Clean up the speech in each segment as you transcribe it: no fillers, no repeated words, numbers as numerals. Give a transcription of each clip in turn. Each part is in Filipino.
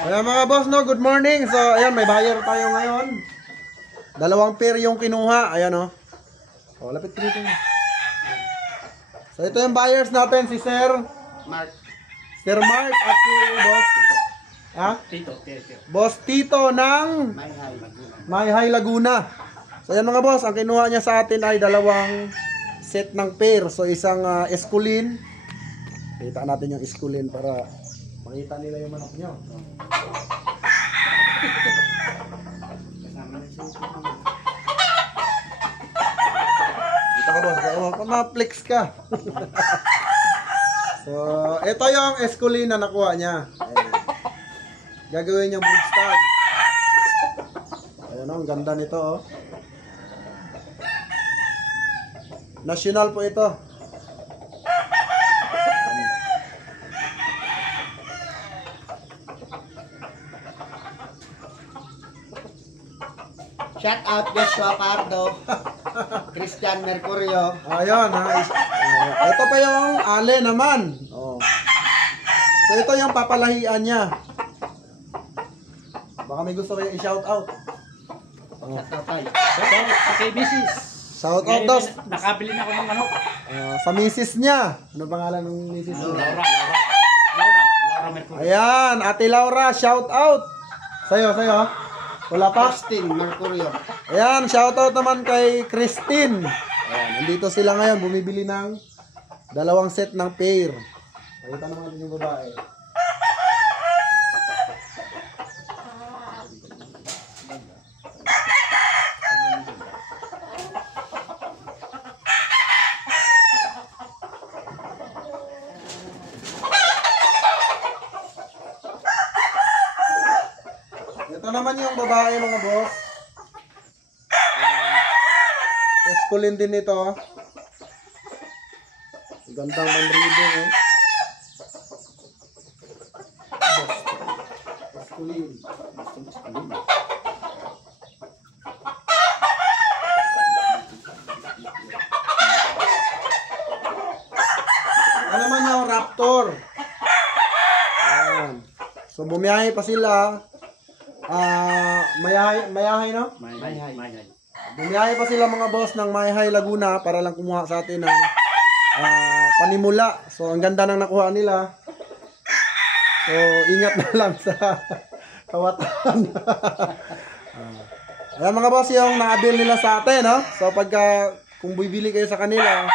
Ayan mga boss, no, good morning. So, ayan, may buyer tayo ngayon. 2 pair yung kinuha. Ayan, no. Oh, lapit dito. So, ito yung buyers natin, si Sir Mark. Sir Mark at si Boss Tito. Ha? Tito. Boss Tito ng Mayhay Laguna. So, ayan mga boss, ang kinuha niya sa atin ay 2 set ng pair. So, isang esculin. Kita natin yung esculin para makita nila yung manok nyo. Dito ka boss, ma-flex ka. So, ito yung esculin na nakuha niya. Ayan. Gagawin niyang brood stag. Ayan o, ang ganda nito oh. National po ito. Shout out Joshua Pardo. Christian Mercurio. Ayun ha. Ito pa yung ale naman. Oh. So ito yung papalahian niya. Baka may gusto kayo i-shout out. Oh. Shout out tayo. Sa KBCs. Shout out dos. Nakabili na ako ng ano. Sa misis niya. Ano pangalan ng misis niya? Laura Mercurio. Ayan, Ate Laura, shout out. Sa'yo. Wala pa? Justin Mercurio. Ayan, shout out naman kay Christine. Ayan, nandito sila ngayon, bumibili ng 2 set ng pair. Pakita naman natin yung babae. Ito naman yung babae mga boss. Esculin din ito. Gandang manrido eh. Esculin. Ano naman yung raptor. Ayan. So bumiyahe pa sila. Mayahay no? Mayhay. Bumiyahe pa sila mga boss ng Mayhay Laguna para lang kumuha sa atin ng panimula. So ang ganda ng nakuha nila. So ingat na lang sa kawatan. Ayan mga boss yung naabil nila sa atin, no? So pagka kung bibili kayo sa kanila,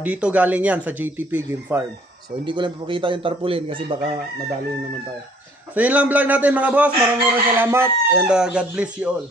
dito galing yan sa JTP Game Farm. So hindi ko lang papakita yung tarpaulin kasi baka madali naman tayo. So yun lang vlog natin mga boss. Maraming salamat and God bless you all.